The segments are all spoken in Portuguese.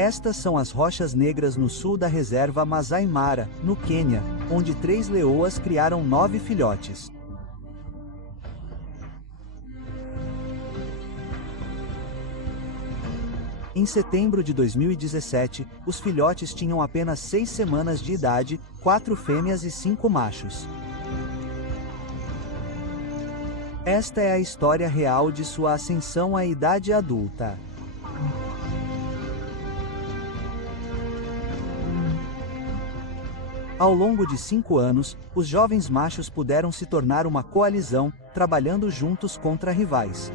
Estas são as rochas negras no sul da reserva Masai Mara, no Quênia, onde 3 leoas criaram 9 filhotes. Em setembro de 2017, os filhotes tinham apenas 6 semanas de idade, 4 fêmeas e 5 machos. Esta é a história real de sua ascensão à idade adulta. Ao longo de 5 anos, os jovens machos puderam se tornar uma coalizão, trabalhando juntos contra rivais.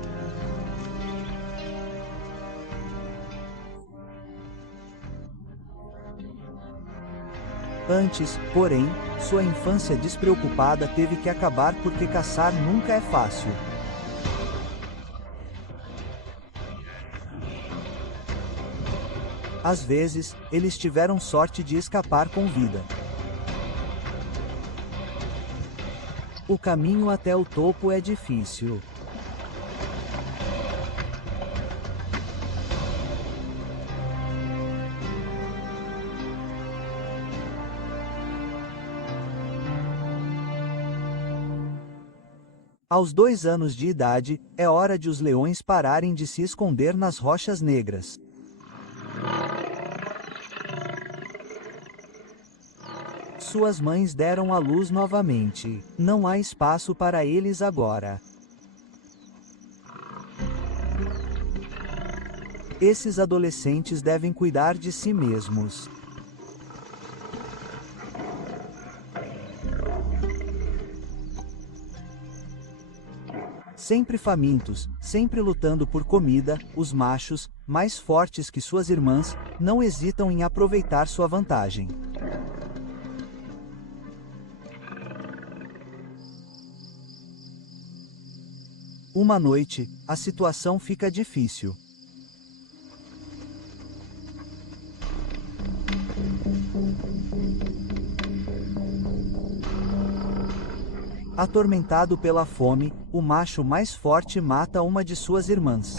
Antes, porém, sua infância despreocupada teve que acabar porque caçar nunca é fácil. Às vezes, eles tiveram sorte de escapar com vida. O caminho até o topo é difícil. Aos 2 anos de idade, é hora de os leões pararem de se esconder nas rochas negras. Suas mães deram à luz novamente. Não há espaço para eles agora. Esses adolescentes devem cuidar de si mesmos. Sempre famintos, sempre lutando por comida, os machos, mais fortes que suas irmãs, não hesitam em aproveitar sua vantagem. Uma noite, a situação fica difícil. Atormentado pela fome, o macho mais forte mata uma de suas irmãs.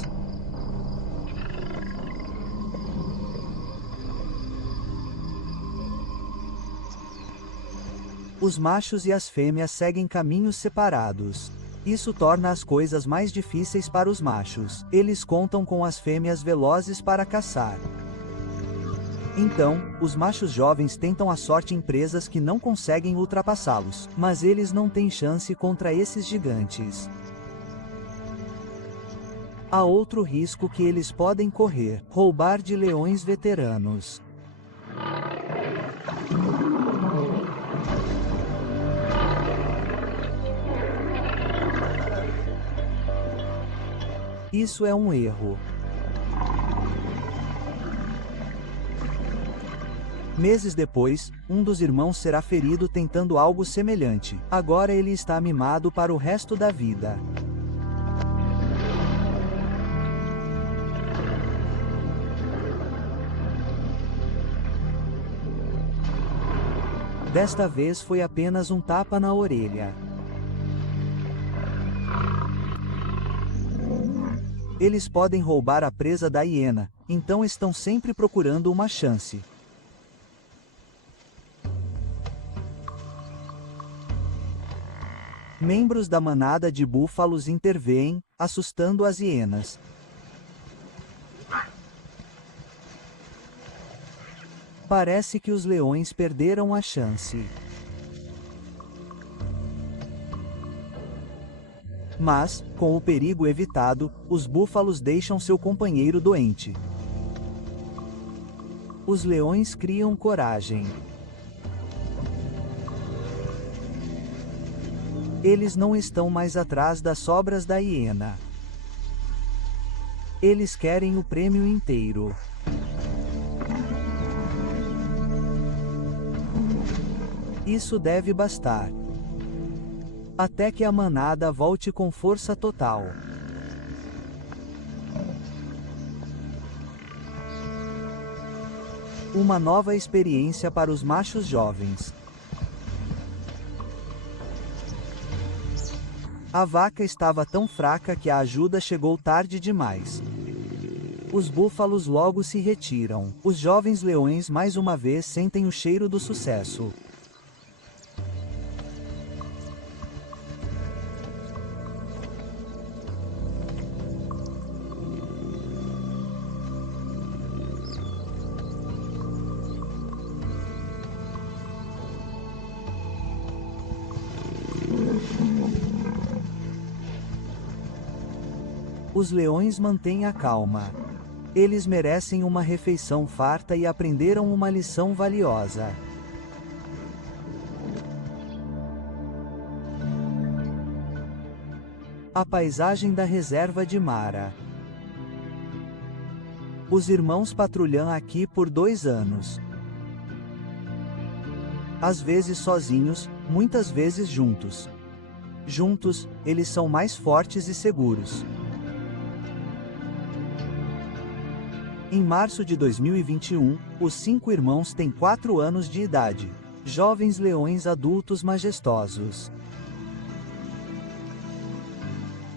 Os machos e as fêmeas seguem caminhos separados. Isso torna as coisas mais difíceis para os machos. Eles contam com as fêmeas velozes para caçar. Então, os machos jovens tentam a sorte em presas que não conseguem ultrapassá-los, mas eles não têm chance contra esses gigantes. Há outro risco que eles podem correr: roubar de leões veteranos. Isso é um erro. Meses depois, um dos irmãos será ferido tentando algo semelhante. Agora ele está mimado para o resto da vida. Desta vez foi apenas um tapa na orelha. Eles podem roubar a presa da hiena, então estão sempre procurando uma chance. Membros da manada de búfalos intervêm, assustando as hienas. Parece que os leões perderam a chance. Mas, com o perigo evitado, os búfalos deixam seu companheiro doente. Os leões criam coragem. Eles não estão mais atrás das sobras da hiena. Eles querem o prêmio inteiro. Isso deve bastar. Até que a manada volte com força total. Uma nova experiência para os machos jovens. A vaca estava tão fraca que a ajuda chegou tarde demais. Os búfalos logo se retiram. Os jovens leões mais uma vez sentem o cheiro do sucesso. Os leões mantêm a calma. Eles merecem uma refeição farta e aprenderam uma lição valiosa. A paisagem da reserva de Mara. Os irmãos patrulham aqui por 2 anos. Às vezes sozinhos, muitas vezes juntos. Juntos, eles são mais fortes e seguros. Em março de 2021, os 5 irmãos têm 4 anos de idade. Jovens leões adultos majestosos.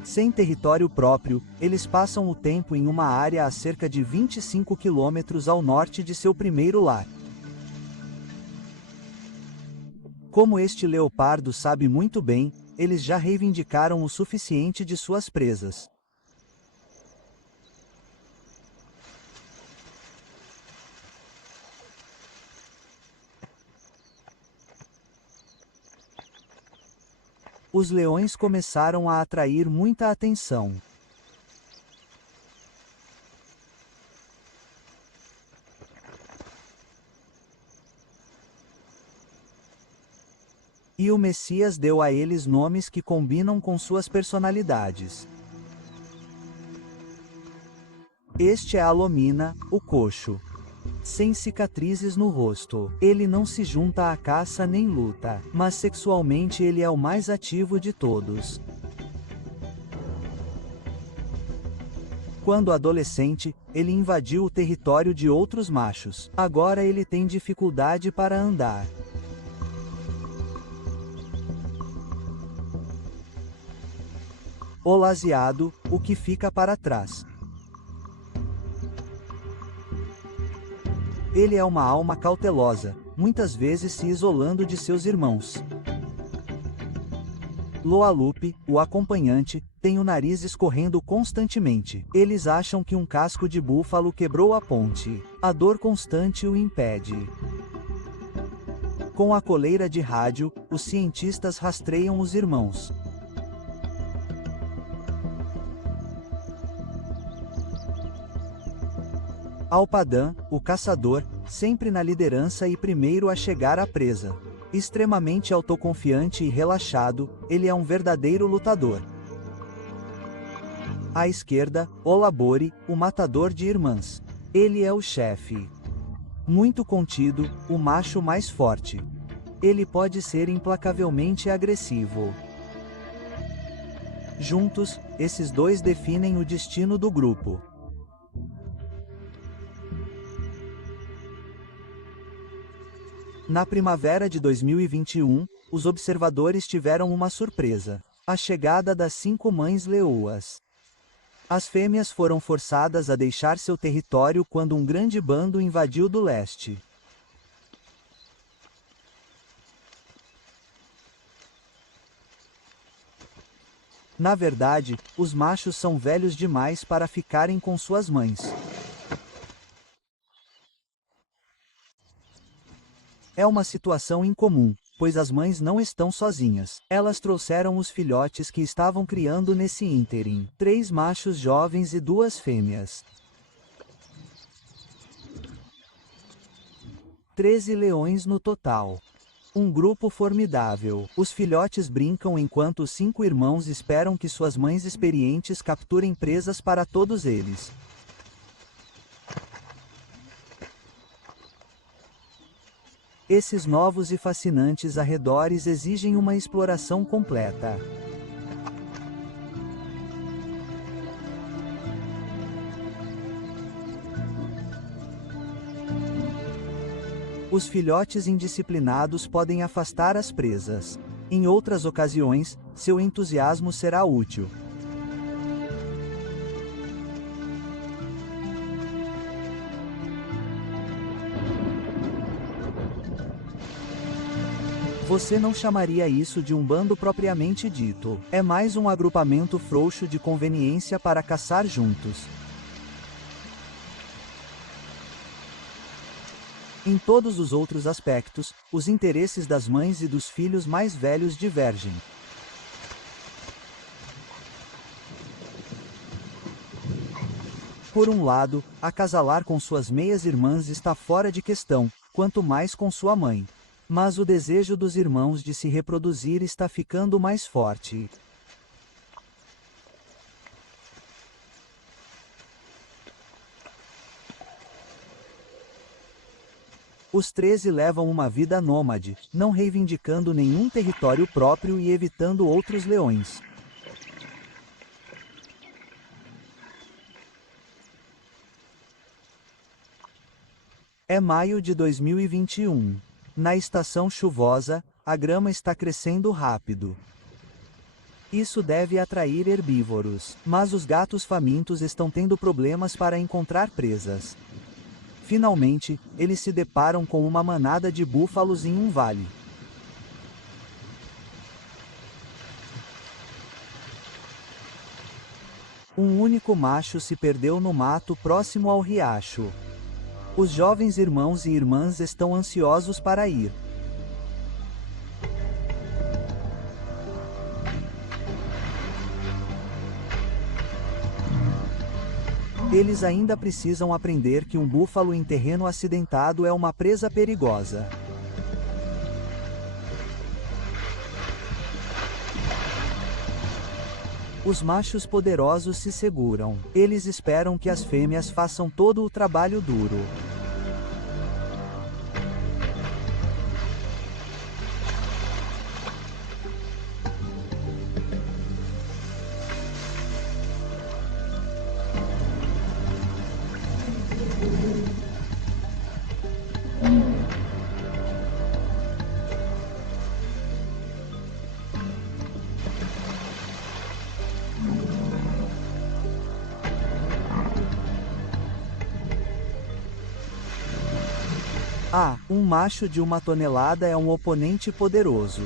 Sem território próprio, eles passam o tempo em uma área a cerca de 25 quilômetros ao norte de seu primeiro lar. Como este leopardo sabe muito bem, eles já reivindicaram o suficiente de suas presas. Os leões começaram a atrair muita atenção. E o Messias deu a eles nomes que combinam com suas personalidades. Este é Alomina, o coxo. Sem cicatrizes no rosto. Ele não se junta à caça nem luta, mas sexualmente ele é o mais ativo de todos. Quando adolescente, ele invadiu o território de outros machos. Agora ele tem dificuldade para andar. O laseado, o que fica para trás. Ele é uma alma cautelosa, muitas vezes se isolando de seus irmãos. Loalupe, o acompanhante, tem o nariz escorrendo constantemente. Eles acham que um casco de búfalo quebrou a ponte. A dor constante o impede. Com a coleira de rádio, os cientistas rastreiam os irmãos. Alpadã, o caçador, sempre na liderança e primeiro a chegar à presa. Extremamente autoconfiante e relaxado, ele é um verdadeiro lutador. À esquerda, Olabore, o matador de irmãs. Ele é o chefe. Muito contido, o macho mais forte. Ele pode ser implacavelmente agressivo. Juntos, esses dois definem o destino do grupo. Na primavera de 2021, os observadores tiveram uma surpresa: a chegada das 5 mães leoas. As fêmeas foram forçadas a deixar seu território quando um grande bando invadiu do leste. Na verdade, os machos são velhos demais para ficarem com suas mães. É uma situação incomum, pois as mães não estão sozinhas. Elas trouxeram os filhotes que estavam criando nesse ínterim. 3 machos jovens e 2 fêmeas. 13 leões no total. Um grupo formidável. Os filhotes brincam enquanto os 5 irmãos esperam que suas mães experientes capturem presas para todos eles. Esses novos e fascinantes arredores exigem uma exploração completa. Os filhotes indisciplinados podem afastar as presas. Em outras ocasiões, seu entusiasmo será útil. Você não chamaria isso de um bando propriamente dito. É mais um agrupamento frouxo de conveniência para caçar juntos. Em todos os outros aspectos, os interesses das mães e dos filhos mais velhos divergem. Por um lado, acasalar com suas meias-irmãs está fora de questão, quanto mais com sua mãe. Mas o desejo dos irmãos de se reproduzir está ficando mais forte. Os 13 levam uma vida nômade, não reivindicando nenhum território próprio e evitando outros leões. É maio de 2021. Na estação chuvosa, a grama está crescendo rápido. Isso deve atrair herbívoros, mas os gatos famintos estão tendo problemas para encontrar presas. Finalmente, eles se deparam com uma manada de búfalos em um vale. Um único macho se perdeu no mato próximo ao riacho. Os jovens irmãos e irmãs estão ansiosos para ir. Eles ainda precisam aprender que um búfalo em terreno acidentado é uma presa perigosa. Os machos poderosos se seguram. Eles esperam que as fêmeas façam todo o trabalho duro. Um macho de 1 tonelada é um oponente poderoso.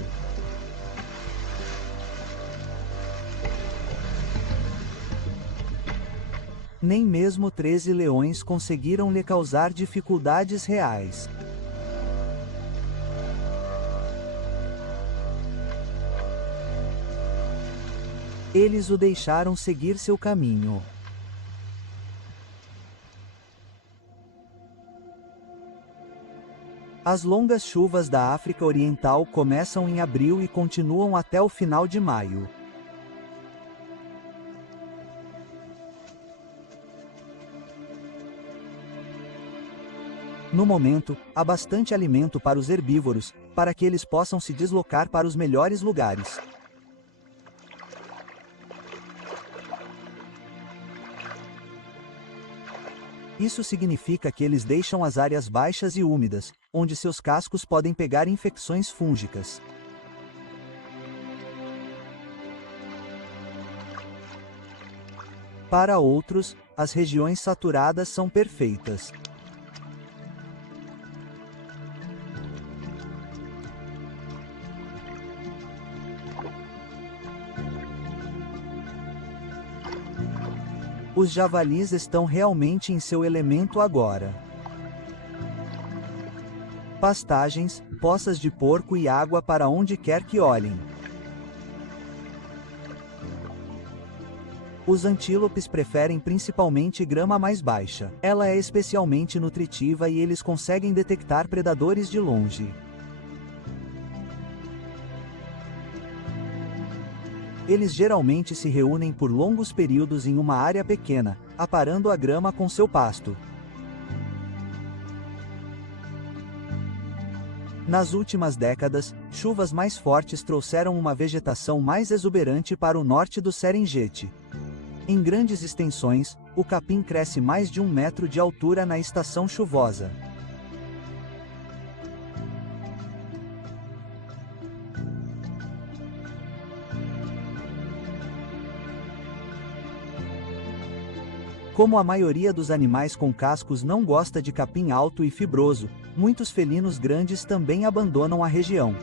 Nem mesmo 13 leões conseguiram lhe causar dificuldades reais. Eles o deixaram seguir seu caminho. As longas chuvas da África Oriental começam em abril e continuam até o final de maio. No momento, há bastante alimento para os herbívoros, para que eles possam se deslocar para os melhores lugares. Isso significa que eles deixam as áreas baixas e úmidas, onde seus cascos podem pegar infecções fúngicas. Para outros, as regiões saturadas são perfeitas. Os javalis estão realmente em seu elemento agora. Pastagens, poças de porco e água para onde quer que olhem. Os antílopes preferem principalmente grama mais baixa. Ela é especialmente nutritiva e eles conseguem detectar predadores de longe. Eles geralmente se reúnem por longos períodos em uma área pequena, aparando a grama com seu pasto. Nas últimas décadas, chuvas mais fortes trouxeram uma vegetação mais exuberante para o norte do Serengeti. Em grandes extensões, o capim cresce mais de 1 metro de altura na estação chuvosa. Como a maioria dos animais com cascos não gosta de capim alto e fibroso, muitos felinos grandes também abandonam a região.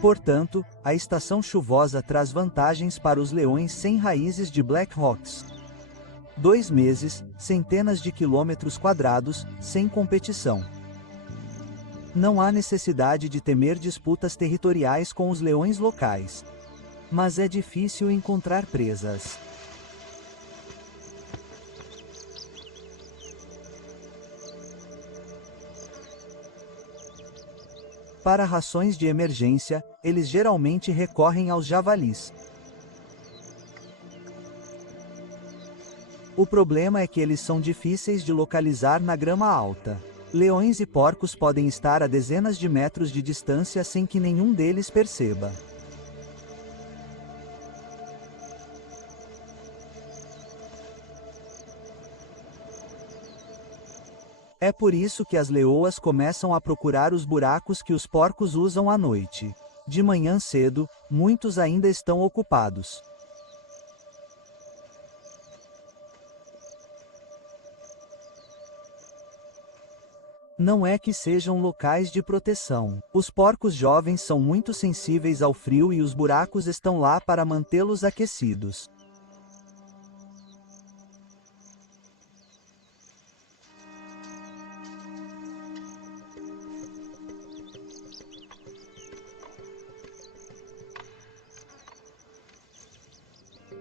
Portanto, a estação chuvosa traz vantagens para os leões sem raízes de Black Hawks. 2 meses, centenas de quilômetros quadrados, sem competição. Não há necessidade de temer disputas territoriais com os leões locais. Mas é difícil encontrar presas. Para rações de emergência, eles geralmente recorrem aos javalis. O problema é que eles são difíceis de localizar na grama alta. Leões e porcos podem estar a dezenas de metros de distância sem que nenhum deles perceba. É por isso que as leoas começam a procurar os buracos que os porcos usam à noite. De manhã cedo, muitos ainda estão ocupados. Não é que sejam locais de proteção. Os porcos jovens são muito sensíveis ao frio e os buracos estão lá para mantê-los aquecidos.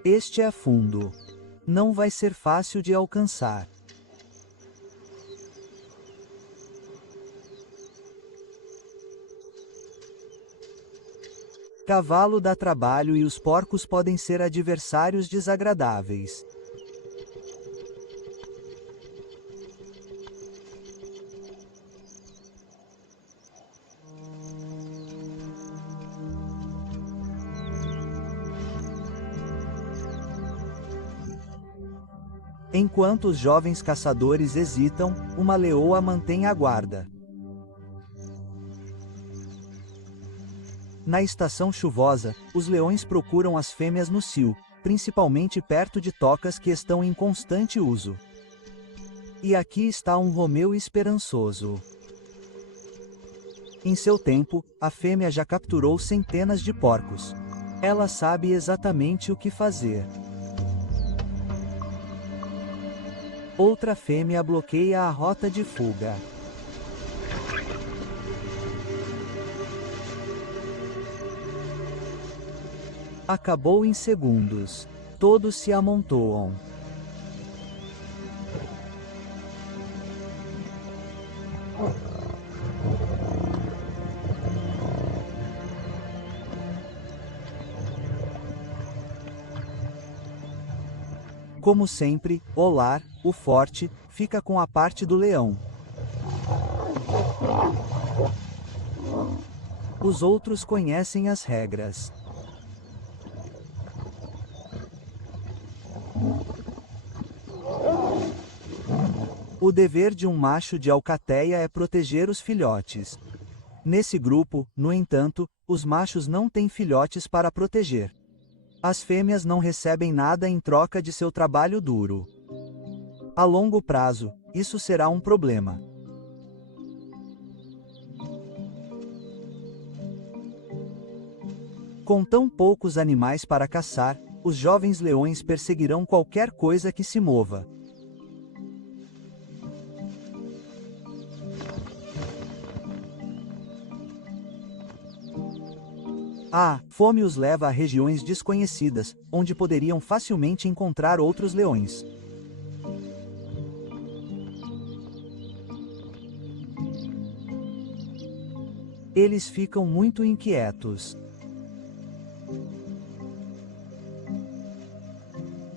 Este é fundo. Não vai ser fácil de alcançar. Cavalo dá trabalho e os porcos podem ser adversários desagradáveis. Enquanto os jovens caçadores hesitam, uma leoa mantém a guarda. Na estação chuvosa, os leões procuram as fêmeas no cio, principalmente perto de tocas que estão em constante uso. E aqui está um Romeu esperançoso. Em seu tempo, a fêmea já capturou centenas de porcos. Ela sabe exatamente o que fazer. Outra fêmea bloqueia a rota de fuga. Acabou em segundos. Todos se amontoam. Como sempre, Olar, o forte, fica com a parte do leão. Os outros conhecem as regras. O dever de um macho de alcateia é proteger os filhotes. Nesse grupo, no entanto, os machos não têm filhotes para proteger. As fêmeas não recebem nada em troca de seu trabalho duro. A longo prazo, isso será um problema. Com tão poucos animais para caçar, os jovens leões perseguirão qualquer coisa que se mova. A fome os leva a regiões desconhecidas, onde poderiam facilmente encontrar outros leões. Eles ficam muito inquietos.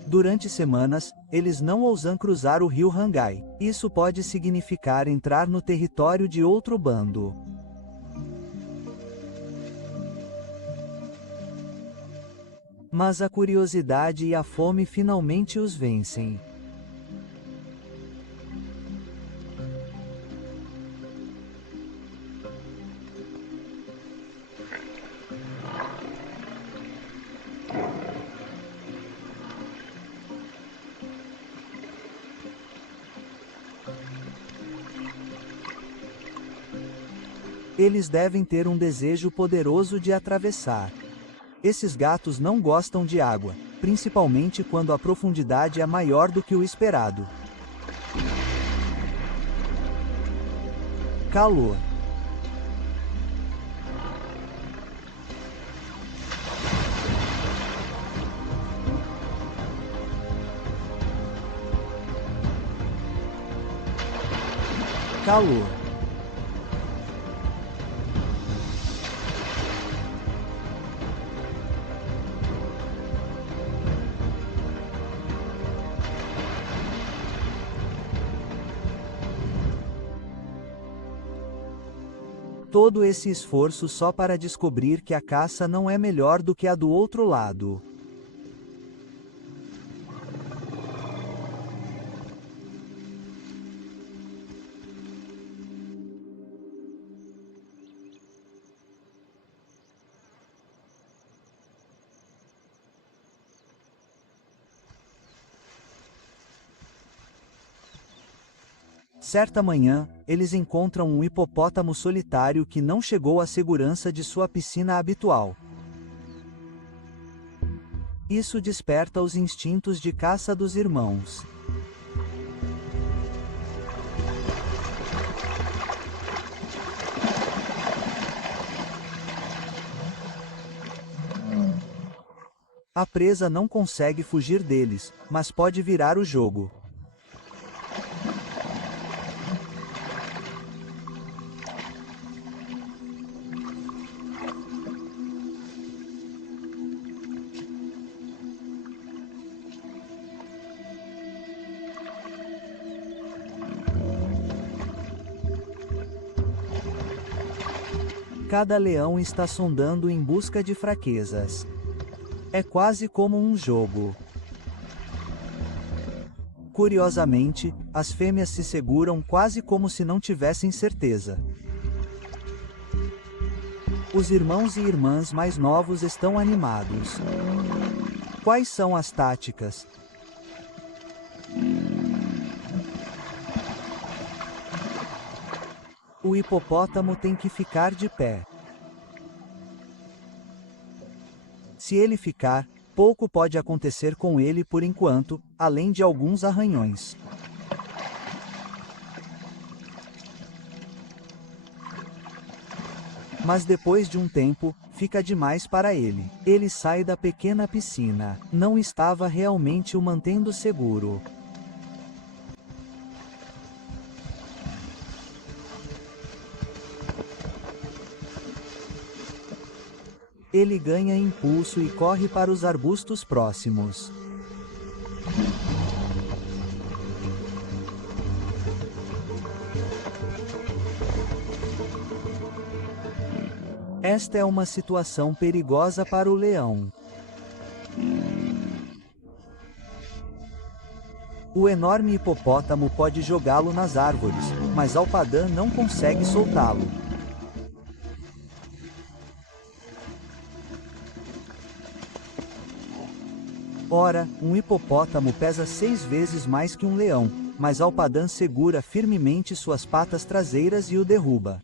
Durante semanas, eles não ousam cruzar o rio Rangai. Isso pode significar entrar no território de outro bando. Mas a curiosidade e a fome finalmente os vencem. Eles devem ter um desejo poderoso de atravessar. Esses gatos não gostam de água, principalmente quando a profundidade é maior do que o esperado. Calor. Calor. Todo esse esforço só para descobrir que a caça não é melhor do que a do outro lado. Certa manhã, eles encontram um hipopótamo solitário que não chegou à segurança de sua piscina habitual. Isso desperta os instintos de caça dos irmãos. A presa não consegue fugir deles, mas pode virar o jogo. Cada leão está sondando em busca de fraquezas. É quase como um jogo. Curiosamente, as fêmeas se seguram quase como se não tivessem certeza. Os irmãos e irmãs mais novos estão animados. Quais são as táticas? O hipopótamo tem que ficar de pé. Se ele ficar, pouco pode acontecer com ele por enquanto, além de alguns arranhões. Mas depois de um tempo, fica demais para ele. Ele sai da pequena piscina. Não estava realmente o mantendo seguro. Ele ganha impulso e corre para os arbustos próximos. Esta é uma situação perigosa para o leão. O enorme hipopótamo pode jogá-lo nas árvores, mas Alpadã não consegue soltá-lo. Ora, um hipopótamo pesa 6 vezes mais que um leão, mas Alpadã segura firmemente suas patas traseiras e o derruba.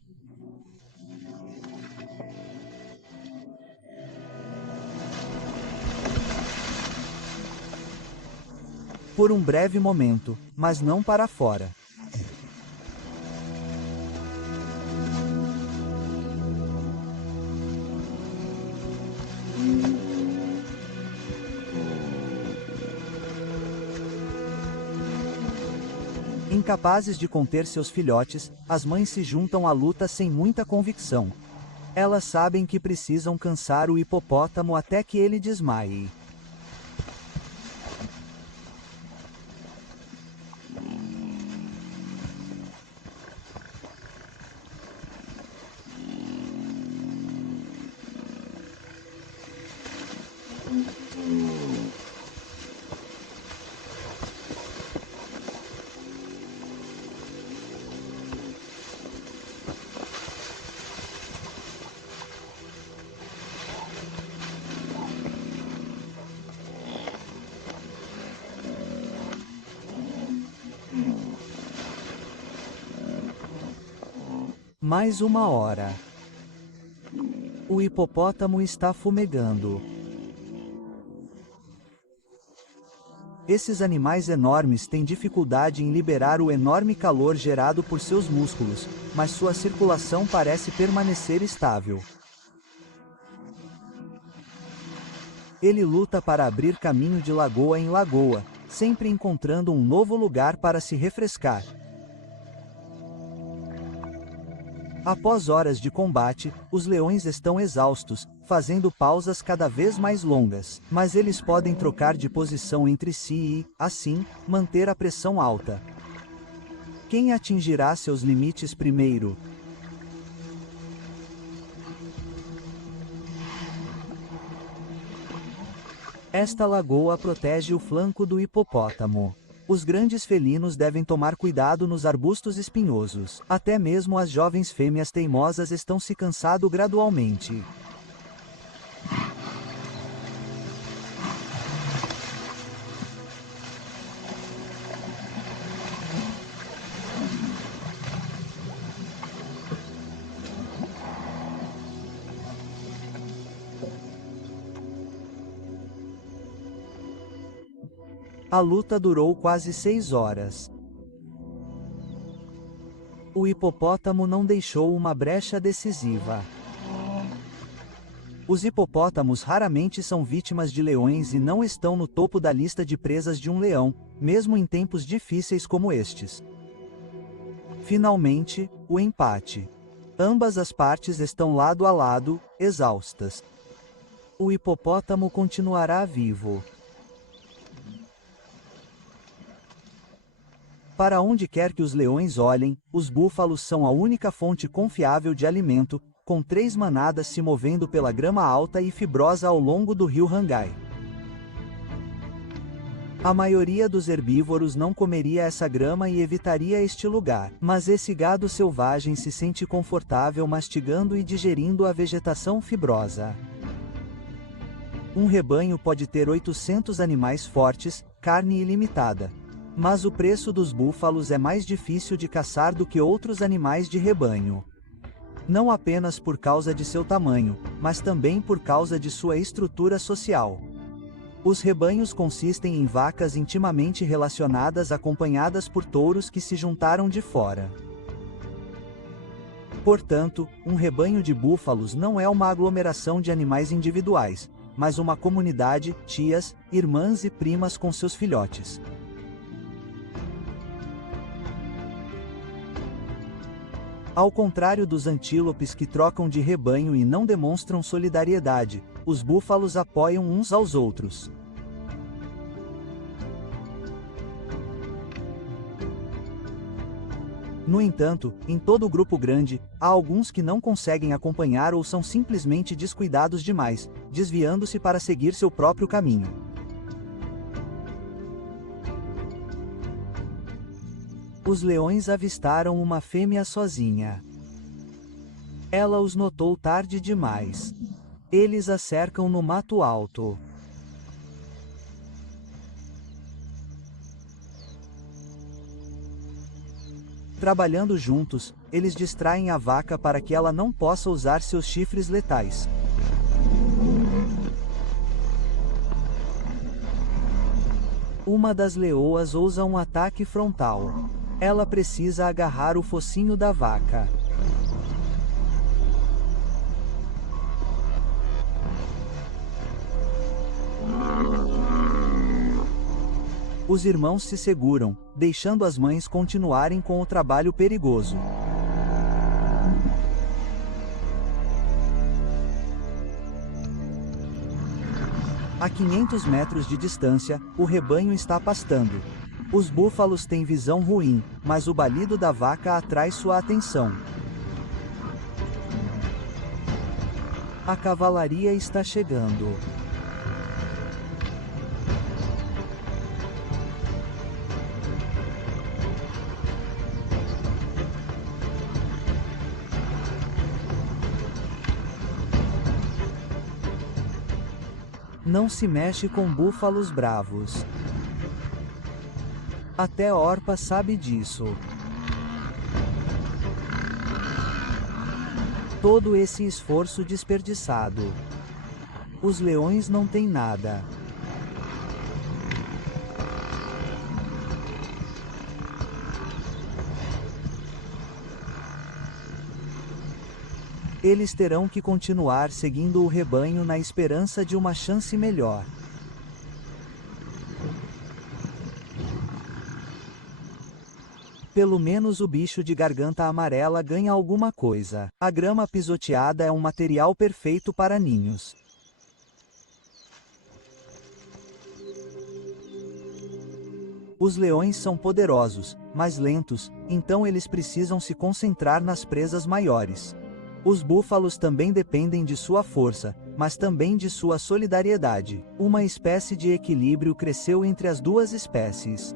Por um breve momento, mas não para fora. Incapazes de conter seus filhotes, as mães se juntam à luta sem muita convicção. Elas sabem que precisam cansar o hipopótamo até que ele desmaie. Mais 1 hora. O hipopótamo está fumegando. Esses animais enormes têm dificuldade em liberar o enorme calor gerado por seus músculos, mas sua circulação parece permanecer estável. Ele luta para abrir caminho de lagoa em lagoa, sempre encontrando um novo lugar para se refrescar. Após horas de combate, os leões estão exaustos, fazendo pausas cada vez mais longas, mas eles podem trocar de posição entre si e, assim, manter a pressão alta. Quem atingirá seus limites primeiro? Esta lagoa protege o flanco do hipopótamo. Os grandes felinos devem tomar cuidado nos arbustos espinhosos. Até mesmo as jovens fêmeas teimosas estão se cansando gradualmente. A luta durou quase 6 horas. O hipopótamo não deixou uma brecha decisiva. Os hipopótamos raramente são vítimas de leões e não estão no topo da lista de presas de um leão, mesmo em tempos difíceis como estes. Finalmente, o empate. Ambas as partes estão lado a lado, exaustas. O hipopótamo continuará vivo. Para onde quer que os leões olhem, os búfalos são a única fonte confiável de alimento, com 3 manadas se movendo pela grama alta e fibrosa ao longo do rio Rangai. A maioria dos herbívoros não comeria essa grama e evitaria este lugar, mas esse gado selvagem se sente confortável mastigando e digerindo a vegetação fibrosa. Um rebanho pode ter 800 animais fortes, carne ilimitada. Mas o preço dos búfalos é mais difícil de caçar do que outros animais de rebanho. Não apenas por causa de seu tamanho, mas também por causa de sua estrutura social. Os rebanhos consistem em vacas intimamente relacionadas acompanhadas por touros que se juntaram de fora. Portanto, um rebanho de búfalos não é uma aglomeração de animais individuais, mas uma comunidade, tias, irmãs e primas com seus filhotes. Ao contrário dos antílopes que trocam de rebanho e não demonstram solidariedade, os búfalos apoiam uns aos outros. No entanto, em todo grupo grande, há alguns que não conseguem acompanhar ou são simplesmente descuidados demais, desviando-se para seguir seu próprio caminho. Os leões avistaram uma fêmea sozinha. Ela os notou tarde demais. Eles a cercam no mato alto. Trabalhando juntos, eles distraem a vaca para que ela não possa usar seus chifres letais. Uma das leoas ousa um ataque frontal. Ela precisa agarrar o focinho da vaca. Os irmãos se seguram, deixando as mães continuarem com o trabalho perigoso. A 500 metros de distância, o rebanho está pastando. Os búfalos têm visão ruim, mas o balido da vaca atrai sua atenção. A cavalaria está chegando. Não se mexe com búfalos bravos. Até Orpa sabe disso. Todo esse esforço desperdiçado. Os leões não têm nada. Eles terão que continuar seguindo o rebanho na esperança de uma chance melhor. Pelo menos o bicho de garganta amarela ganha alguma coisa. A grama pisoteada é um material perfeito para ninhos. Os leões são poderosos, mas lentos, então eles precisam se concentrar nas presas maiores. Os búfalos também dependem de sua força, mas também de sua solidariedade. Uma espécie de equilíbrio cresceu entre as duas espécies.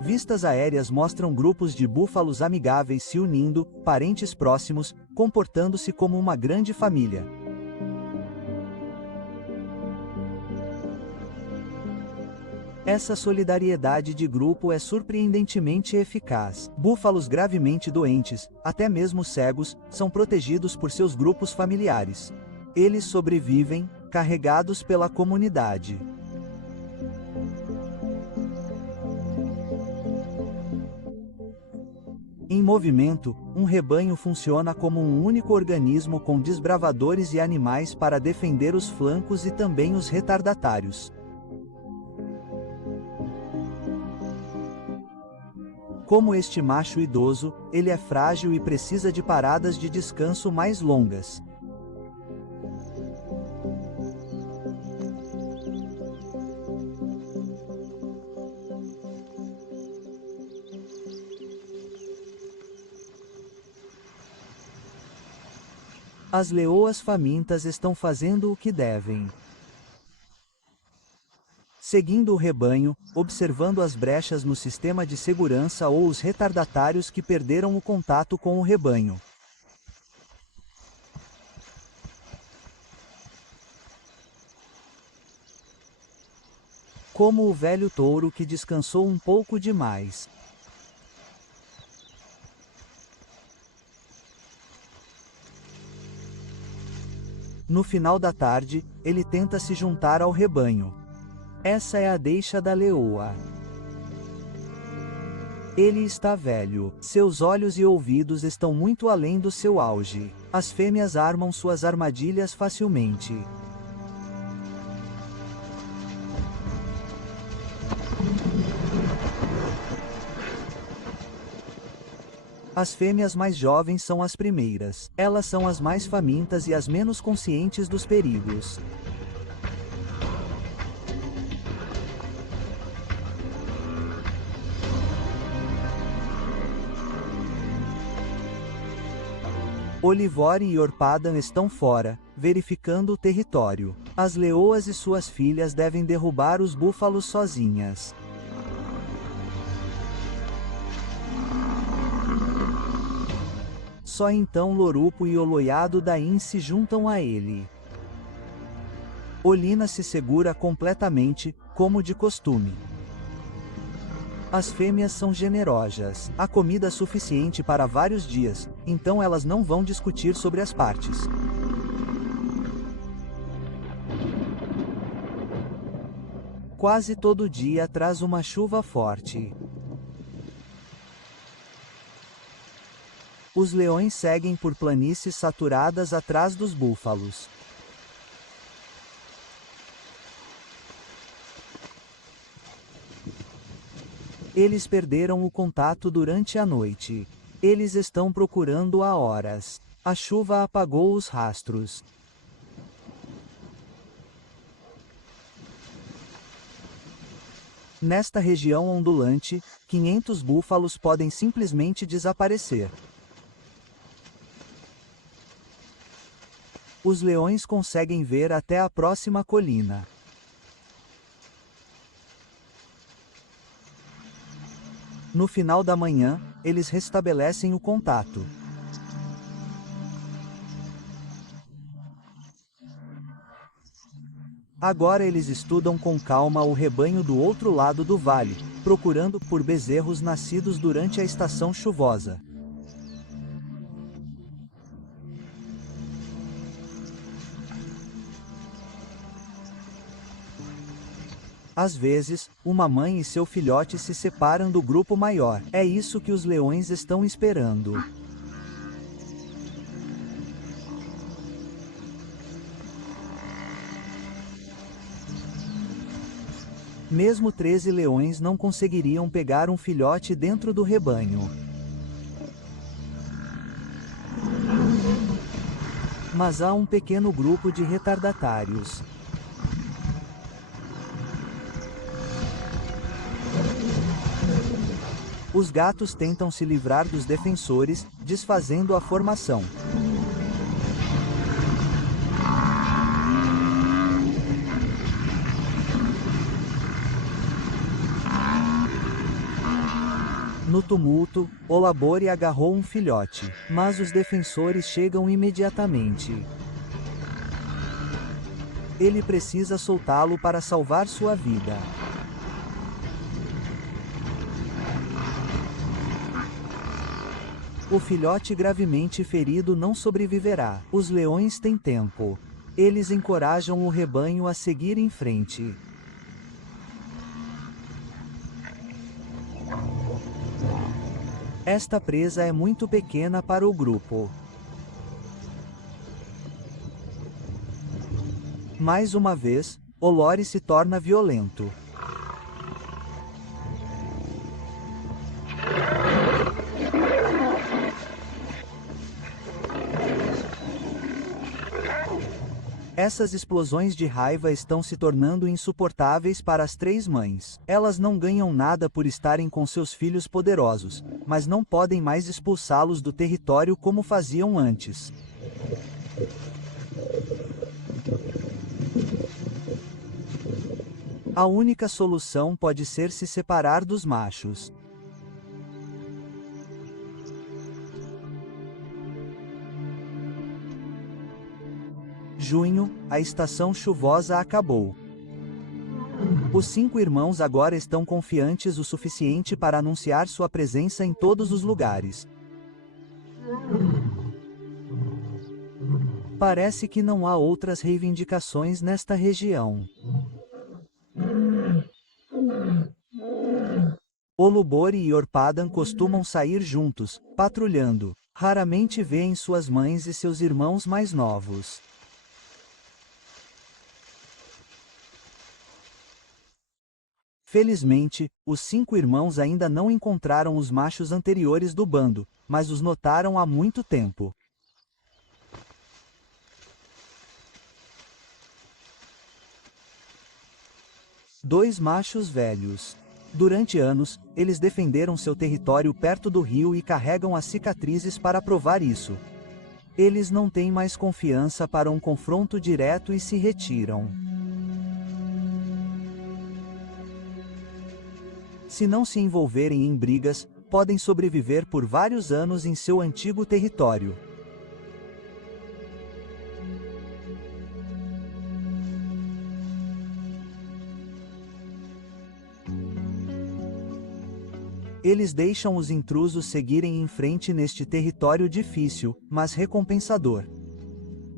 Vistas aéreas mostram grupos de búfalos amigáveis se unindo, parentes próximos, comportando-se como uma grande família. Essa solidariedade de grupo é surpreendentemente eficaz. Búfalos gravemente doentes, até mesmo cegos, são protegidos por seus grupos familiares. Eles sobrevivem, carregados pela comunidade. Em movimento, um rebanho funciona como um único organismo com desbravadores e animais para defender os flancos e também os retardatários. Como este macho idoso, ele é frágil e precisa de paradas de descanso mais longas. As leoas famintas estão fazendo o que devem. Seguindo o rebanho, observando as brechas no sistema de segurança ou os retardatários que perderam o contato com o rebanho. Como o velho touro que descansou um pouco demais. No final da tarde, ele tenta se juntar ao rebanho. Essa é a deixa da leoa. Ele está velho, seus olhos e ouvidos estão muito além do seu auge. As fêmeas armam suas armadilhas facilmente. As fêmeas mais jovens são as primeiras. Elas são as mais famintas e as menos conscientes dos perigos. Olivore e Orpadan estão fora, verificando o território. As leoas e suas filhas devem derrubar os búfalos sozinhas. Só então Lorupo e Oloiado Daim se juntam a ele. Olina se segura completamente, como de costume. As fêmeas são generosas. Há comida suficiente para vários dias, então elas não vão discutir sobre as partes. Quase todo dia traz uma chuva forte. Os leões seguem por planícies saturadas atrás dos búfalos. Eles perderam o contato durante a noite. Eles estão procurando há horas. A chuva apagou os rastros. Nesta região ondulante, 500 búfalos podem simplesmente desaparecer. Os leões conseguem ver até a próxima colina. No final da manhã, eles restabelecem o contato. Agora eles estudam com calma o rebanho do outro lado do vale, procurando por bezerros nascidos durante a estação chuvosa. Às vezes, uma mãe e seu filhote se separam do grupo maior. É isso que os leões estão esperando. Mesmo 13 leões não conseguiriam pegar um filhote dentro do rebanho. Mas há um pequeno grupo de retardatários. Os gatos tentam se livrar dos defensores, desfazendo a formação. No tumulto, Olabore agarrou um filhote, mas os defensores chegam imediatamente. Ele precisa soltá-lo para salvar sua vida. O filhote gravemente ferido não sobreviverá. Os leões têm tempo. Eles encorajam o rebanho a seguir em frente. Esta presa é muito pequena para o grupo. Mais uma vez, Olore se torna violento. Essas explosões de raiva estão se tornando insuportáveis para as 3 mães. Elas não ganham nada por estarem com seus filhos poderosos, mas não podem mais expulsá-los do território como faziam antes. A única solução pode ser se separar dos machos. Junho, a estação chuvosa acabou. Os 5 irmãos agora estão confiantes o suficiente para anunciar sua presença em todos os lugares. Parece que não há outras reivindicações nesta região. Olubori e Orpadan costumam sair juntos, patrulhando. Raramente vêem suas mães e seus irmãos mais novos. Felizmente, os 5 irmãos ainda não encontraram os machos anteriores do bando, mas os notaram há muito tempo. Dois machos velhos. Durante anos, eles defenderam seu território perto do rio e carregam as cicatrizes para provar isso. Eles não têm mais confiança para um confronto direto e se retiram. Se não se envolverem em brigas, podem sobreviver por vários anos em seu antigo território. Eles deixam os intrusos seguirem em frente neste território difícil, mas recompensador.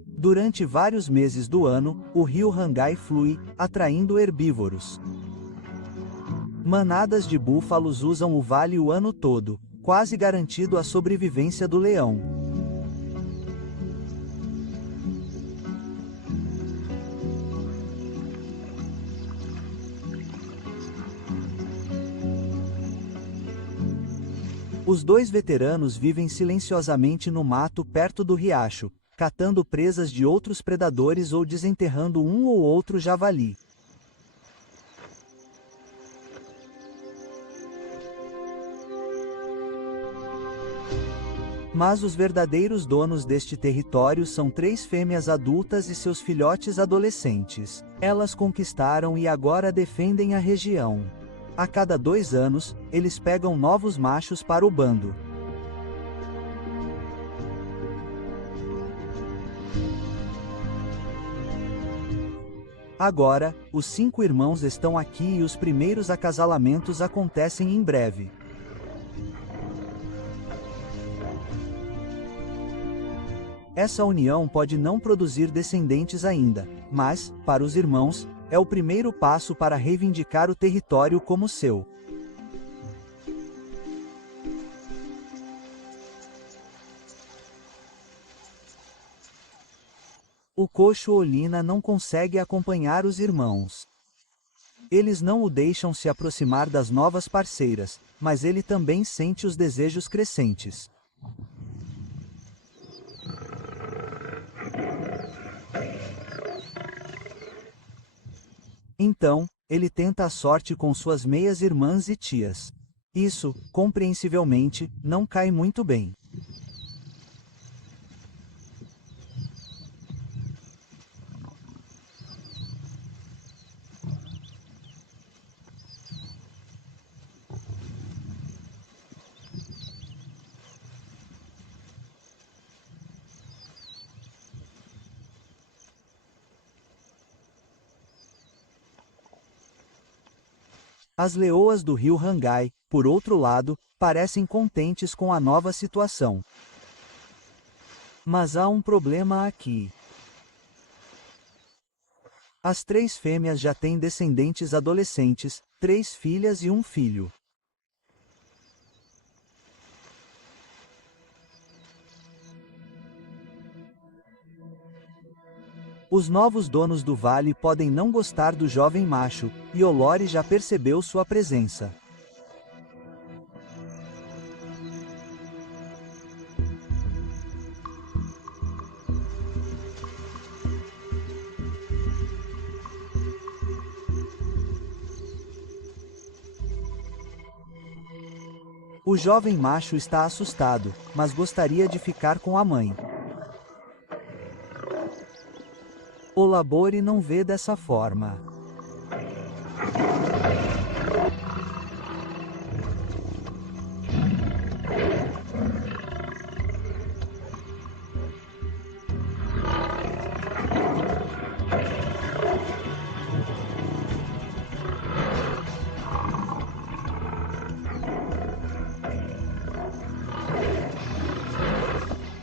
Durante vários meses do ano, o rio Rangai flui, atraindo herbívoros. Manadas de búfalos usam o vale o ano todo, quase garantindo a sobrevivência do leão. Os 2 veteranos vivem silenciosamente no mato perto do riacho, catando presas de outros predadores ou desenterrando um ou outro javali. Mas os verdadeiros donos deste território são 3 fêmeas adultas e seus filhotes adolescentes. Elas conquistaram e agora defendem a região. A cada 2 anos, eles pegam novos machos para o bando. Agora, os 5 irmãos estão aqui e os primeiros acasalamentos acontecem em breve. Essa união pode não produzir descendentes ainda, mas, para os irmãos, É o primeiro passo para reivindicar o território como seu. O coxo Olina não consegue acompanhar os irmãos. Eles não o deixam se aproximar das novas parceiras, mas ele também sente os desejos crescentes. Então, ele tenta a sorte com suas meias-irmãs e tias. Isso, compreensivelmente, não cai muito bem. As leoas do rio Rangai, por outro lado, parecem contentes com a nova situação. Mas há um problema aqui. As 3 fêmeas já têm descendentes adolescentes, 3 filhas e um filho. Os novos donos do vale podem não gostar do jovem macho, e Olore já percebeu sua presença. O jovem macho está assustado, mas gostaria de ficar com a mãe. Olabore não vê dessa forma.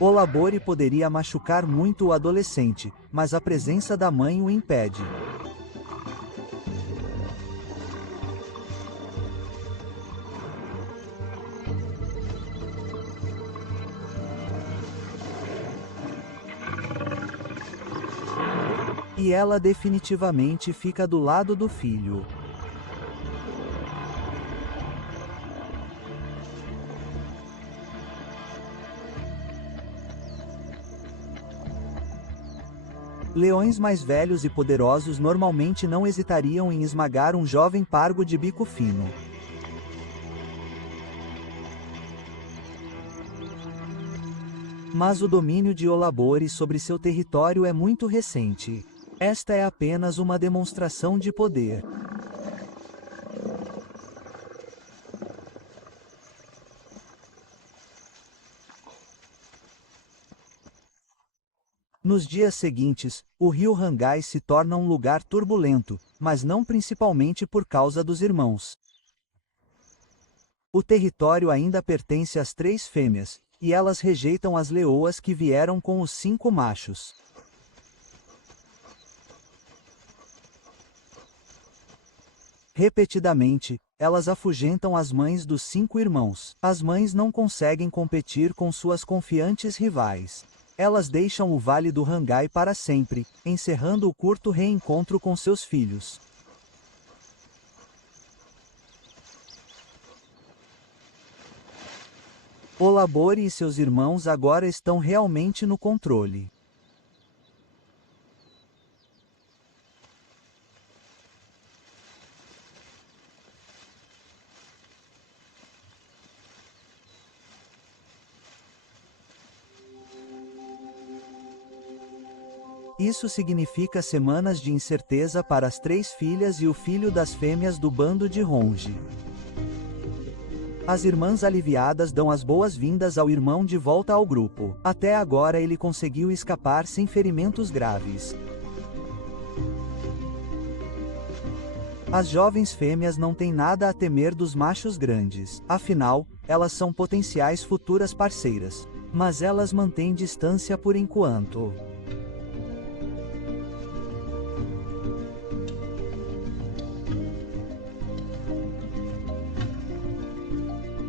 Olabore poderia machucar muito o adolescente, mas a presença da mãe o impede. E ela definitivamente fica do lado do filho. Leões mais velhos e poderosos normalmente não hesitariam em esmagar um jovem pargo de bico fino. Mas o domínio de Olabore sobre seu território é muito recente. Esta é apenas uma demonstração de poder. Nos dias seguintes, o rio Rangai se torna um lugar turbulento, mas não principalmente por causa dos irmãos. O território ainda pertence às 3 fêmeas, e elas rejeitam as leoas que vieram com os 5 machos. Repetidamente, elas afugentam as mães dos 5 irmãos. As mães não conseguem competir com suas confiantes rivais. Elas deixam o Vale do Rangai para sempre, encerrando o curto reencontro com seus filhos. Olabore e seus irmãos agora estão realmente no controle. Isso significa semanas de incerteza para as 3 filhas e o filho das fêmeas do bando de Ronge. As irmãs aliviadas dão as boas-vindas ao irmão de volta ao grupo. Até agora ele conseguiu escapar sem ferimentos graves. As jovens fêmeas não têm nada a temer dos machos grandes. Afinal, elas são potenciais futuras parceiras. Mas elas mantêm distância por enquanto.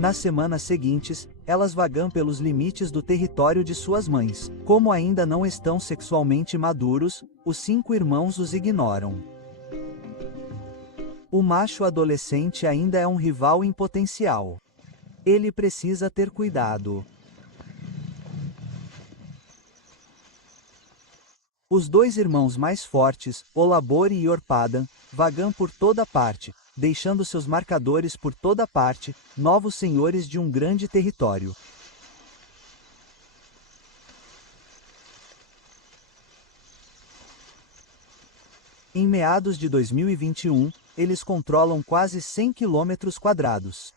Nas semanas seguintes, elas vagam pelos limites do território de suas mães. Como ainda não estão sexualmente maduros, os 5 irmãos os ignoram. O macho adolescente ainda é um rival em potencial. Ele precisa ter cuidado. Os 2 irmãos mais fortes, Olabore e Orpadan, vagam por toda parte, deixando seus marcadores por toda parte, novos senhores de um grande território. Em meados de 2021, eles controlam quase 100 km².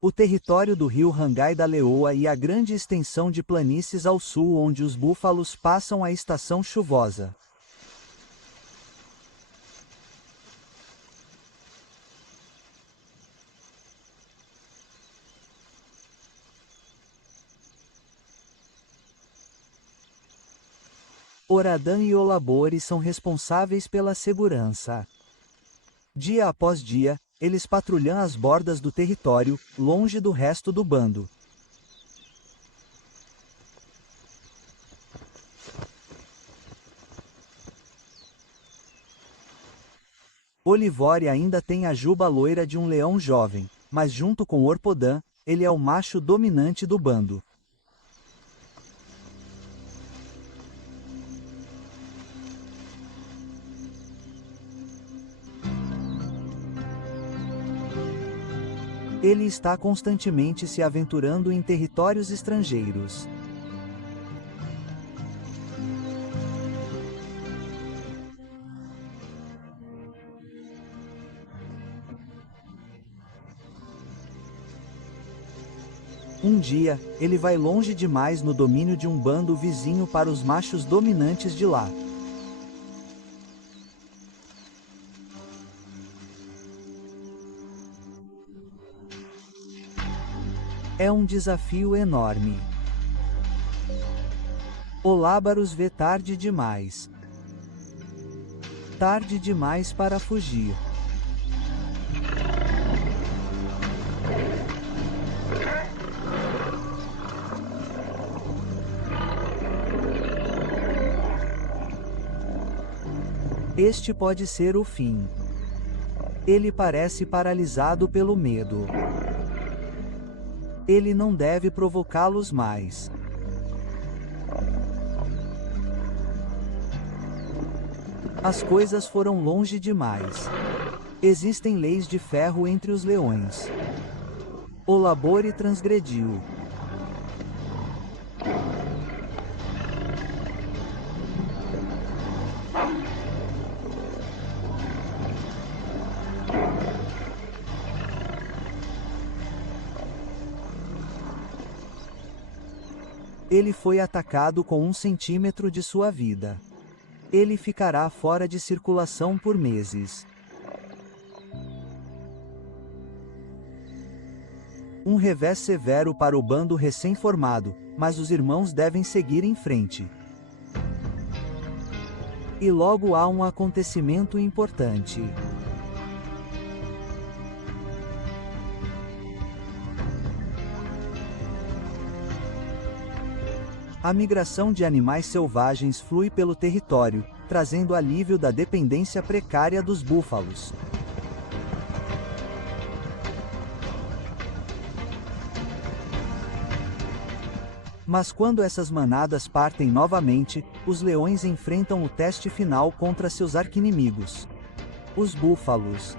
O território do rio Rangai da Leoa e a grande extensão de planícies ao sul onde os búfalos passam a estação chuvosa. Oradan e Olabore são responsáveis pela segurança. Dia após dia, eles patrulham as bordas do território, longe do resto do bando. Olivore ainda tem a juba loira de um leão jovem, mas junto com Orpodan, ele é o macho dominante do bando. Ele está constantemente se aventurando em territórios estrangeiros. Um dia, ele vai longe demais no domínio de um bando vizinho para os machos dominantes de lá. É um desafio enorme. Olábaros vê tarde demais. Tarde demais para fugir. Este pode ser o fim. Ele parece paralisado pelo medo. Ele não deve provocá-los mais. As coisas foram longe demais. Existem leis de ferro entre os leões. Olabore transgrediu. Ele foi atacado com 1 centímetro de sua vida. Ele ficará fora de circulação por meses. Um revés severo para o bando recém-formado, mas os irmãos devem seguir em frente. E logo há um acontecimento importante. A migração de animais selvagens flui pelo território, trazendo alívio da dependência precária dos búfalos. Mas quando essas manadas partem novamente, os leões enfrentam o teste final contra seus arquinimigos. Os búfalos.